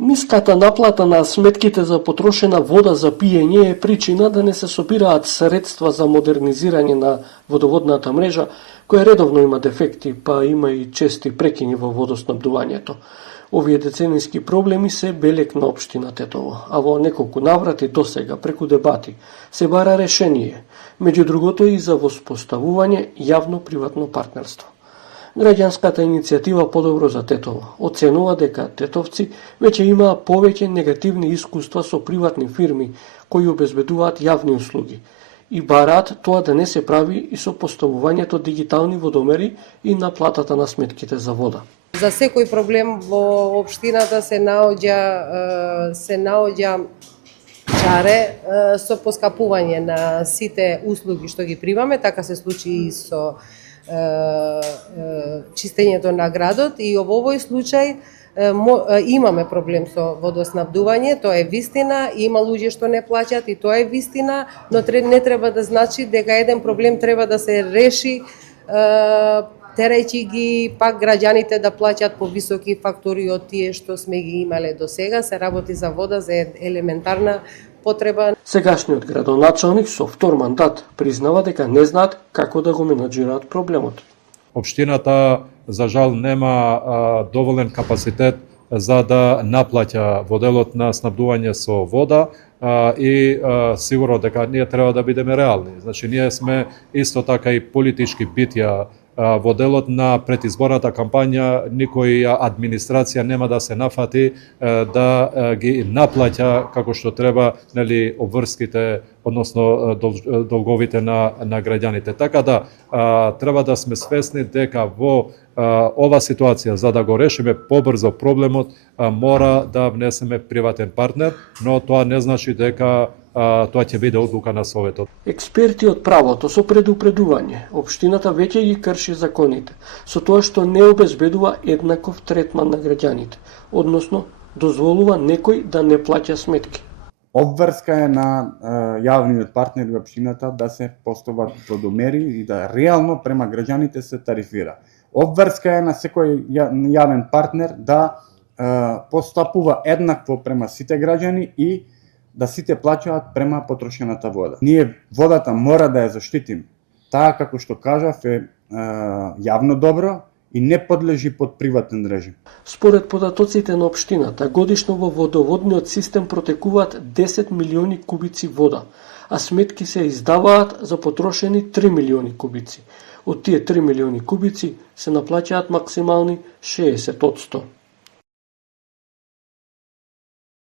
Ниската наплата на сметките за потрошена вода за пиење е причина да не се собираат средства за модернизирање на водоводната мрежа, која редовно има дефекти, па има и чести прекини во водоснабдувањето. Овие деценијски проблеми се белег на општина Тетово, а во неколку наврати досега преку дебати се бара решение, меѓу другото и за воспоставување јавно-приватно партнерство. Граѓанската иницијатива Подобро за Тетово оценува дека тетовци веќе имаа повеќе негативни искуства со приватни фирми кои обезбедуваат јавни услуги и бараат тоа да не се прави и со поставувањето дигитални водомери и наплатата на сметките за вода. За секој проблем во општината се наоѓа чаре со поскапување на сите услуги што ги примаме, така се случи и со чистењето на градот и во овој случај имаме проблем со водоснабдување, тоа е вистина, има луѓе што не плаќаат и тоа е вистина, но не треба да значи дека еден проблем треба да се реши терајќи ги пак граѓаните да плаќаат повисоки фактури од тие што сме ги имале до сега. Се работи за вода, за елементарна потреба. Сегашниот градоначалник со втор мандат признава дека не знаат како да го менаџираат проблемот. Општината за жал нема доволен капацитет за да наплаќа моделот на снабдување со вода и сигурно дека ние треба да бидеме реални. Значи ние сме исто така и политички битја во делот на предизборната кампања, никоја администрација нема да се нафати да ги наплаќа како што треба, нели, обврските, односно долговите на граѓаните. Така да треба да сме свесни дека во ова ситуација, за да го решиме побрзо проблемот, мора да внесеме приватен партнер, но тоа не значи дека тоа ќе биде одлука на Советот. Експерти од правото со предупредување, општината веќе ги крши законите, со тоа што не обезбедува еднаков третман на граѓаните, односно дозволува некој да не плаќа сметки. Обврска е на јавниот партнер и општината да се постават водомери и да реално према граѓаните се тарифира. Обврска е на секој јавен партнер да постапува еднакво према сите граѓани и да сите плаќаат према потрошената вода. Ние водата мора да ја заштитиме. Таа, како што кажав, е јавно добро и не подлежи под приватен режим. Според податоците на општината, годишно во водоводниот систем протекуваат 10 милиони кубици вода, а сметки се издаваат за потрошени 3 милиони кубици. Од тие 3 милиони кубици се наплаќаат максимални 60%.